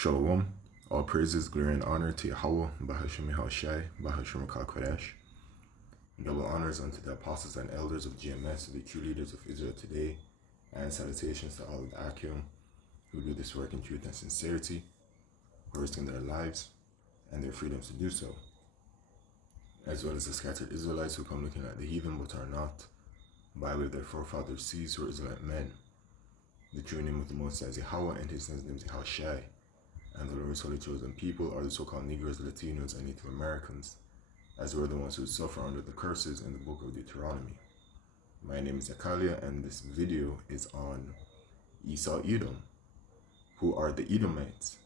Shalom. All praises, glory, and honor to Yahweh, Bahashem Yahushai, Bahashem Kodesh. Double honors unto the apostles and elders of GMS, the true leaders of Israel today, and salutations to all of the Akim who do this work in truth and sincerity, risking their lives and their freedoms to do so, as well as the scattered Israelites who come looking like the heathen but are not, by way of their forefathers seas who are Israelite men. The true name of the Most High is Yahweh, and his name is Yahushai. And the Lord's holy chosen people are the so-called Negroes, Latinos, and Native Americans, as were the ones who suffer under the curses in the book of Deuteronomy. My name is Akalia, and this video is on Esau Edom, who are the Edomites.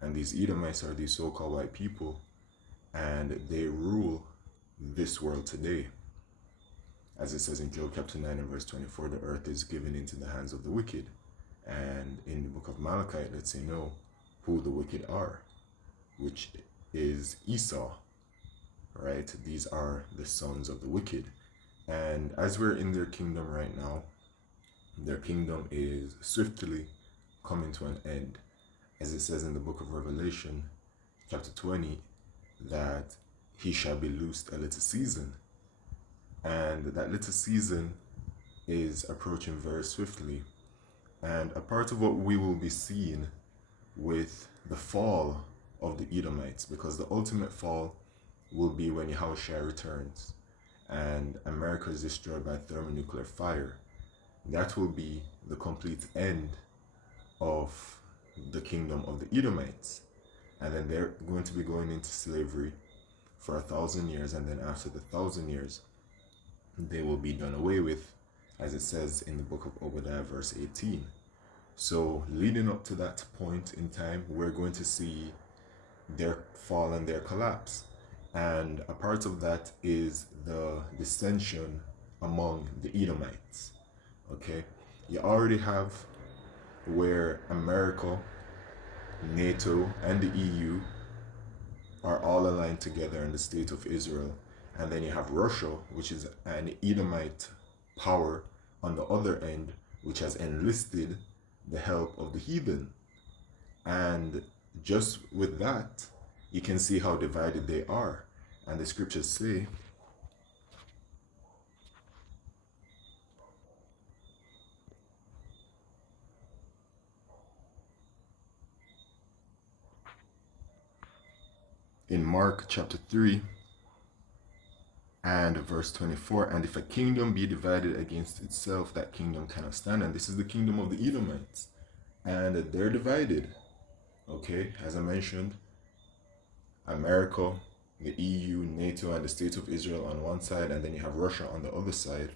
And these Edomites are these so-called white people, and they rule this world today. As it says in Job chapter 9 and verse 24, the earth is given into the hands of the wicked. And in the book of Malachi, let's say no, who the wicked are, which is Esau, right? These are the sons of the wicked. And as we're in their kingdom right now, their kingdom is swiftly coming to an end. As it says in the book of Revelation, chapter 20, that he shall be loosed a little season. And that little season is approaching very swiftly. And a part of what we will be seeing with the fall of the Edomites, because the ultimate fall will be when Yahushua returns and America is destroyed by thermonuclear fire. That will be the complete end of the kingdom of the Edomites. And then they're going to be going into slavery for 1,000 years, and then after the 1,000 years, they will be done away with, as it says in the book of Obadiah, verse 18. So leading up to that point in time, we're going to see their fall and their collapse. And a part of that is the dissension among the Edomites. Okay, you already have where America, NATO, and the EU are all aligned together in the state of Israel. And then you have Russia, which is an Edomite power on the other end, which has enlisted the help of the heathen. And just with that, you can see how divided they are. And the scriptures say, in Mark chapter 3 and verse 24, and if a kingdom be divided against itself, that kingdom cannot stand. And this is the kingdom of the Edomites, and they're divided. Okay, as I mentioned, America, the EU, NATO, and the state of Israel on one side, and then you have Russia on the other side.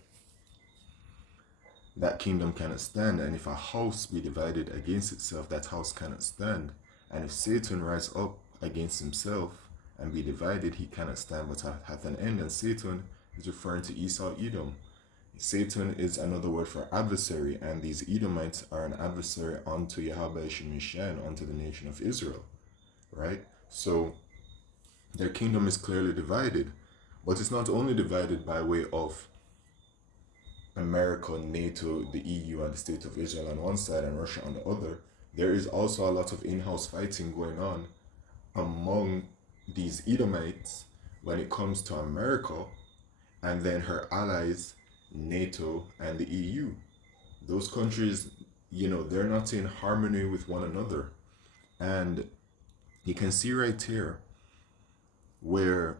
That kingdom cannot stand. And if a house be divided against itself, that house cannot stand. And if Satan rise up against himself and be divided, he cannot stand, but hath an end. And Satan is referring to Esau Edom. Satan is another word for adversary, and these Edomites are an adversary unto Yahweh Shemishan, unto the nation of Israel, right? So their kingdom is clearly divided, but it's not only divided by way of America, NATO, the EU, and the state of Israel on one side and Russia on the other. There is also a lot of in-house fighting going on among these Edomites when it comes to America and then her allies, NATO and the EU. Those countries, they're not in harmony with one another. And you can see right here where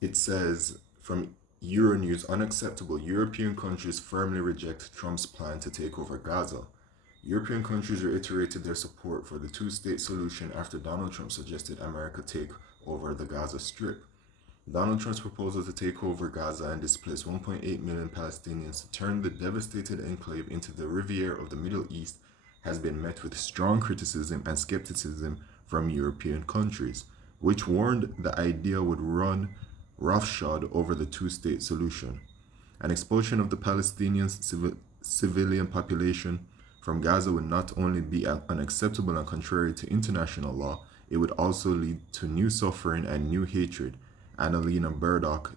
it says from Euronews, unacceptable. European countries firmly reject Trump's plan to take over Gaza. European countries reiterated their support for the two-state solution after Donald Trump suggested America take over the Gaza Strip. Donald Trump's proposal to take over Gaza and displace 1.8 million Palestinians to turn the devastated enclave into the Riviera of the Middle East has been met with strong criticism and skepticism from European countries, which warned the idea would run roughshod over the two-state solution. An expulsion of the Palestinian civilian population from Gaza would not only be unacceptable and contrary to international law, it would also lead to new suffering and new hatred, Annalena Baerbock,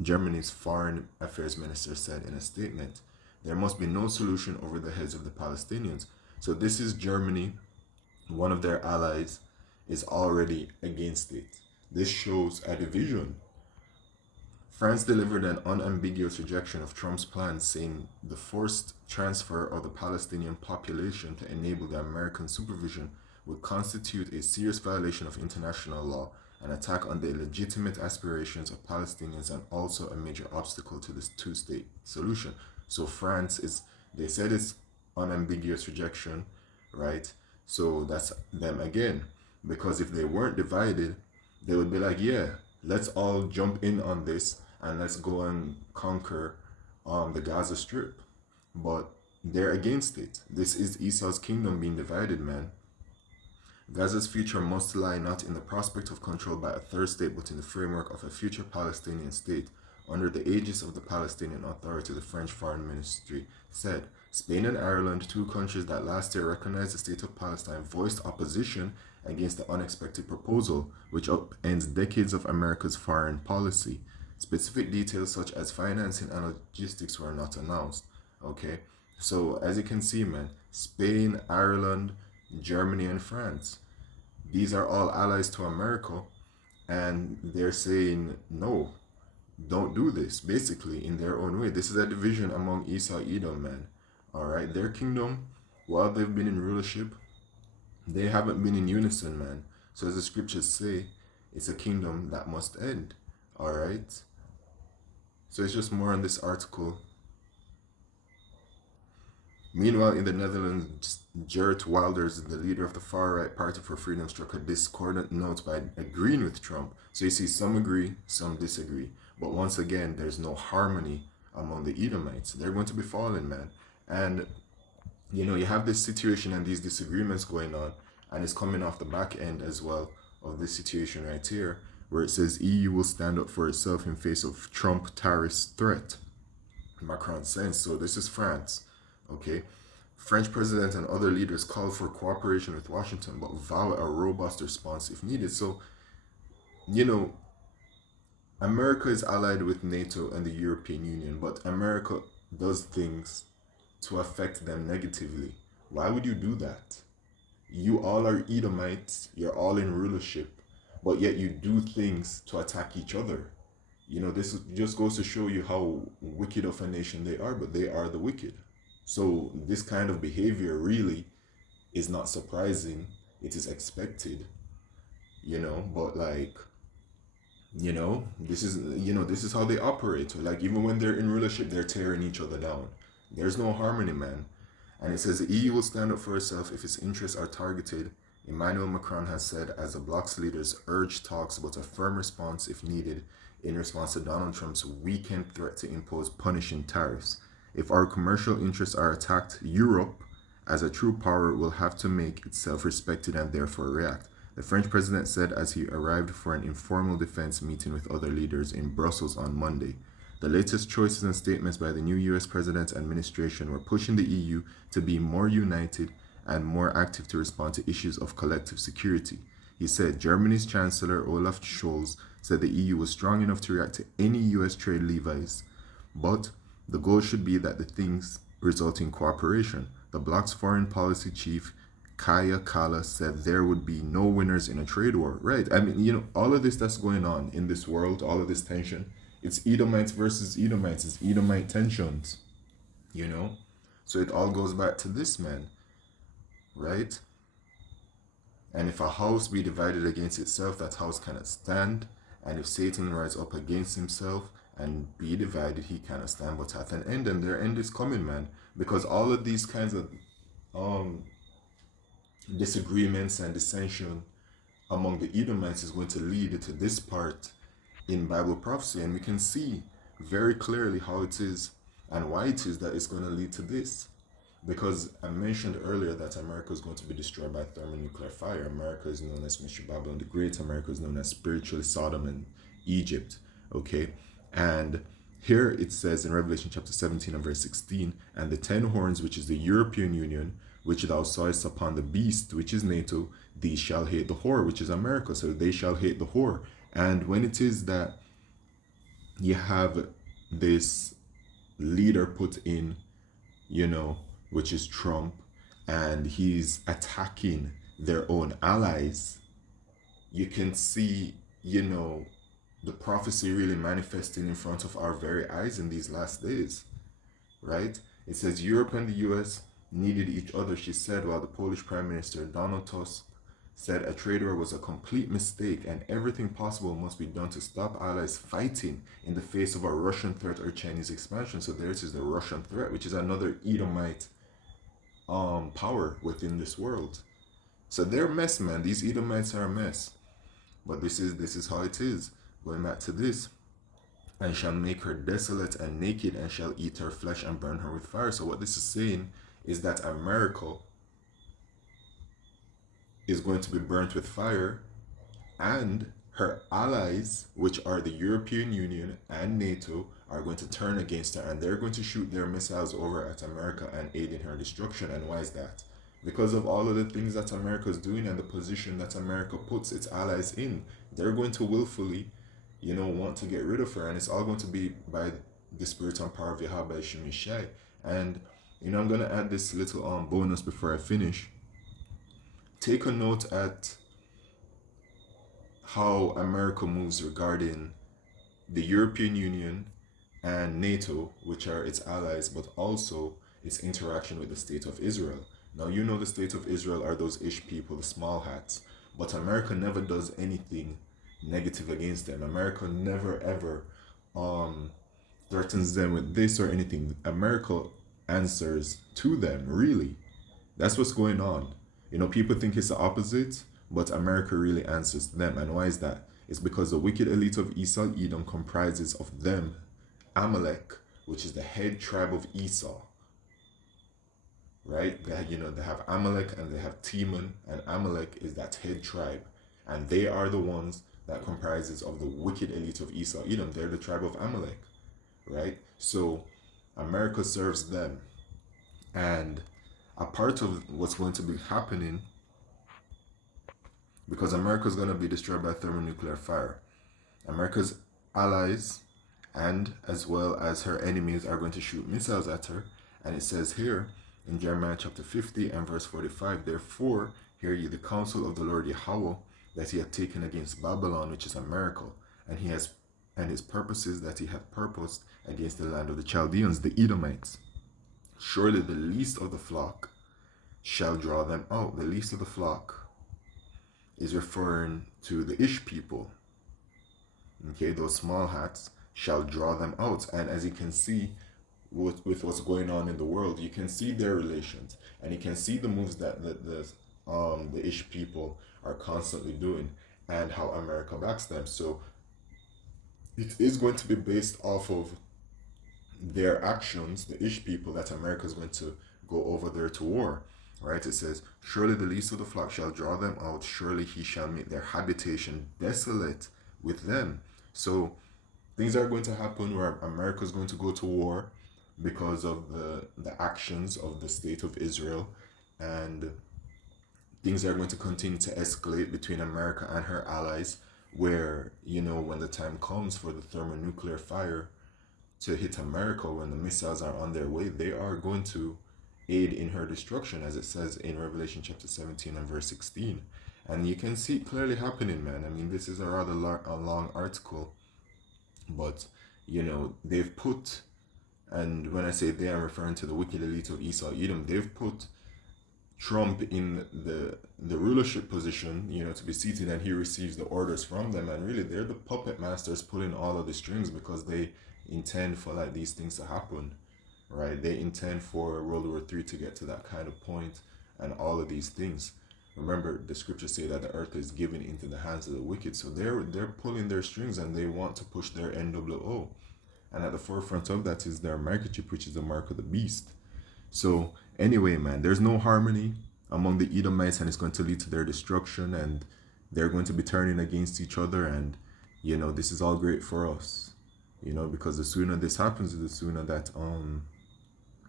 Germany's foreign affairs minister, said in a statement. There must be no solution over the heads of the Palestinians. So this is Germany, one of their allies is already against it. This shows a division. France delivered an unambiguous rejection of Trump's plans, saying the forced transfer of the Palestinian population to enable the American supervision would constitute a serious violation of international law, an attack on the legitimate aspirations of Palestinians, and also a major obstacle to this two-state solution. So France is, they said it's unambiguous rejection, right? So that's them again. Because if they weren't divided, they would be like, yeah, let's all jump in on this and let's go and conquer the Gaza Strip. But they're against it. This is Esau's kingdom being divided, man. Gaza's future must lie not in the prospect of control by a third state, but in the framework of a future Palestinian state under the aegis of the Palestinian Authority, the French Foreign Ministry said. Spain and Ireland, two countries that last year recognized the state of Palestine, voiced opposition against the unexpected proposal, which upends decades of America's foreign policy. Specific details such as financing and logistics were not announced. Okay, so as you can see, man, Spain, Ireland, Germany, and France, these are all allies to America, and they're saying no, don't do this, basically, in their own way. This is a division among Esau Edom, man. All right, their kingdom, while they've been in rulership, they haven't been in unison, man. So as the scriptures say, it's a kingdom that must end. All right. So it's just more on this article. Meanwhile, in the Netherlands, Geert Wilders, the leader of the far-right Party for Freedom, struck a discordant note by agreeing with Trump. So you see, some agree, some disagree. But once again, there's no harmony among the Edomites. They're going to be falling, man. And, you know, you have this situation and these disagreements going on, and it's coming off the back end as well of this situation right here, where it says EU will stand up for itself in face of Trump tariffs threat. Macron says so. This is France. Okay, French president and other leaders call for cooperation with Washington, but vow a robust response if needed. So, you know, America is allied with NATO and the European Union, but America does things to affect them negatively. Why would you do that? You all are Edomites, you're all in rulership, but yet you do things to attack each other. You know, this just goes to show you how wicked of a nation they are, but they are the wicked. So this kind of behavior really is not surprising. It is expected, you know, but like, you know, this is how they operate. Like, even when they're in rulership, they're tearing each other down. There's no harmony, man. And it says the EU will stand up for itself if its interests are targeted. Emmanuel Macron has said, as the bloc's leaders urge talks but a firm response if needed in response to Donald Trump's weekend threat to impose punishing tariffs. If our commercial interests are attacked, Europe, as a true power, will have to make itself respected and therefore react. The French president said as he arrived for an informal defense meeting with other leaders in Brussels on Monday. The latest choices and statements by the new US president's administration were pushing the EU to be more united and more active to respond to issues of collective security. He said Germany's Chancellor Olaf Scholz said the EU was strong enough to react to any US trade levies, but the goal should be that the things result in cooperation. The bloc's foreign policy chief, Kaya Kala, said there would be no winners in a trade war. Right. I mean, you know, all of this that's going on in this world, all of this tension, it's Edomites versus Edomites. It's Edomite tensions, you know? So it all goes back to this, man. Right? And if a house be divided against itself, that house cannot stand. And if Satan rise up against himself and be divided, he cannot stand but at an end. And their end is coming, man. Because all of these kinds of disagreements and dissension among the Edomites is going to lead to this part in Bible prophecy. And we can see very clearly how it is and why it is that it's going to lead to this. Because I mentioned earlier that America is going to be destroyed by thermonuclear fire. America is known as Mystery Babylon the Great. America is known as spiritually Sodom and Egypt. Okay? And here it says in Revelation chapter 17 and verse 16, and the 10 horns, which is the European Union, which thou sawest upon the beast, which is NATO, these shall hate the whore, which is America. So they shall hate the whore. And when it is that you have this leader put in, you know, which is Trump, and he's attacking their own allies, you can see, the prophecy really manifesting in front of our very eyes in these last days, right? It says Europe and the US needed each other, she said, while the Polish Prime Minister Donald Tusk said a trade war was a complete mistake and everything possible must be done to stop allies fighting in the face of a Russian threat or Chinese expansion. So there is the Russian threat, which is another Edomite power within this world. So they're a mess, man. These Edomites are a mess. But this is how it is. Going back to this, and shall make her desolate and naked, and shall eat her flesh and burn her with fire. So what this is saying is that America is going to be burnt with fire, and her allies, which are the European Union and NATO, are going to turn against her, and they're going to shoot their missiles over at America and aid in her destruction. And why is that? Because of all of the things that America is doing and the position that America puts its allies in. They're going to willfully, want to get rid of her, and it's all going to be by the spirit and power of Yahweh Shemishai. And I'm gonna add this little bonus before I finish. Take a note at how America moves regarding the European Union and NATO, which are its allies, but also its interaction with the state of Israel. Now, the state of Israel are those ish people, the small hats, but America never does anything negative against them. America never ever threatens them with this or anything. America answers to them, really. That's what's going on. People think it's the opposite, but America really answers to them. And why is that? It's because the wicked elite of Esau Edom comprises of them, Amalek, which is the head tribe of Esau. Right? They have Amalek and they have Teman, and Amalek is that head tribe. And they are the ones that comprises of the wicked elite of Esau Edom. They're the tribe of Amalek. Right? So America serves them. And a part of what's going to be happening, because America is going to be destroyed by thermonuclear fire, America's allies and as well as her enemies are going to shoot missiles at her. And it says here in Jeremiah chapter 50 and verse 45, therefore hear ye the counsel of the Lord Yahweh that he hath taken against Babylon, which is America, and his purposes that he hath purposed against the land of the Chaldeans, the Edomites. Surely the least of the flock shall draw them out. The least of the flock is referring to the Ish people. Okay, those small hats shall draw them out. And as you can see with what's going on in the world, you can see their relations, and you can see the moves that the Ish people are constantly doing, and how America backs them. So it is going to be based off of their actions, the Ish people, that America is going to go over there to war. Right? It says, surely the least of the flock shall draw them out, surely he shall make their habitation desolate with them. So things are going to happen where America is going to go to war because of the actions of the state of Israel, and things are going to continue to escalate between America and her allies, where, when the time comes for the thermonuclear fire to hit America, when the missiles are on their way, they are going to aid in her destruction, as it says in Revelation chapter 17 and verse 16. And you can see it clearly happening, man. I mean, this is a rather long article, but they've put, and when I say they, I'm referring to the wicked elite of Esau Edom, they've put Trump in the rulership position, to be seated, and he receives the orders from them. And really, they're the puppet masters pulling all of the strings, because they intend for these things to happen, right? They intend for World War III to get to that kind of point, and all of these things. Remember, the scriptures say that the earth is given into the hands of the wicked. So they're pulling their strings, and they want to push their NWO. And at the forefront of that is their microchip, which is the mark of the beast. So anyway, man, there's no harmony among the Edomites, and it's going to lead to their destruction, and they're going to be turning against each other. And this is all great for us, because the sooner this happens, the sooner that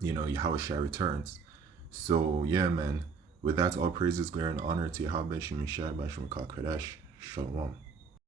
Yahushua returns. So yeah, man, with that, all praises, glory, and honor to Yahweh Shemishai Bashim Kodesh. Shalom.